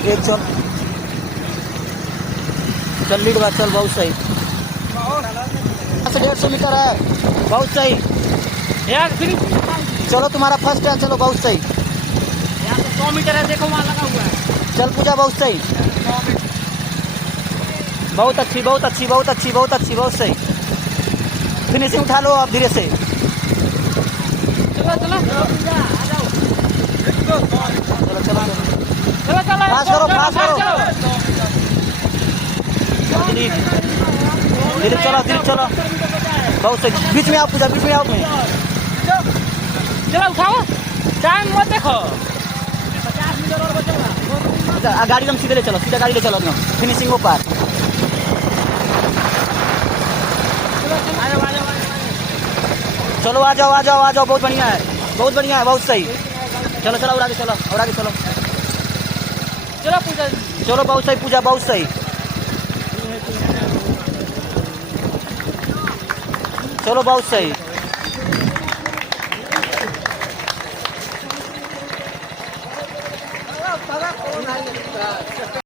एक चल चल लीड बा, चल बहुत सही। 150 मीटर है, बहुत सही यार फिर चलो तुम्हारा फर्स्ट है, चलो बहुत सही। यहाँ तो 100 मीटर है, देखो वहाँ लगा हुआ है। चल पूजा बहुत सही, बहुत अच्छी बहुत अच्छी बहुत अच्छी बहुत अच्छी बहुत सही। फिनिशिंग उठा लो आप धीरे से। चलो चलो आ जाओ। चलो चलो चलो चलो फास्ट करो फास्ट करो, धीरे चलो धीरे चलो, बहुत सही। बीच में आओ पूजा, बीच में आओ में। चलो उठाओ, टाइम मत देखो। 50 मीटर और बचेगा। गाड़ी एकदम सीधे ले चलो, सीधा गाड़ी ले चलो एकदम फिनिशिंग पार। चलो आ जाओ आ जाओ आ जाओ, बहुत बढ़िया है बहुत बढ़िया है, बहुत सही। चलो चलो और आगे चलो और आगे चलो। चलो पूजा चलो बहुत सही पूजा, बहुत सही। चलो बहुत सही।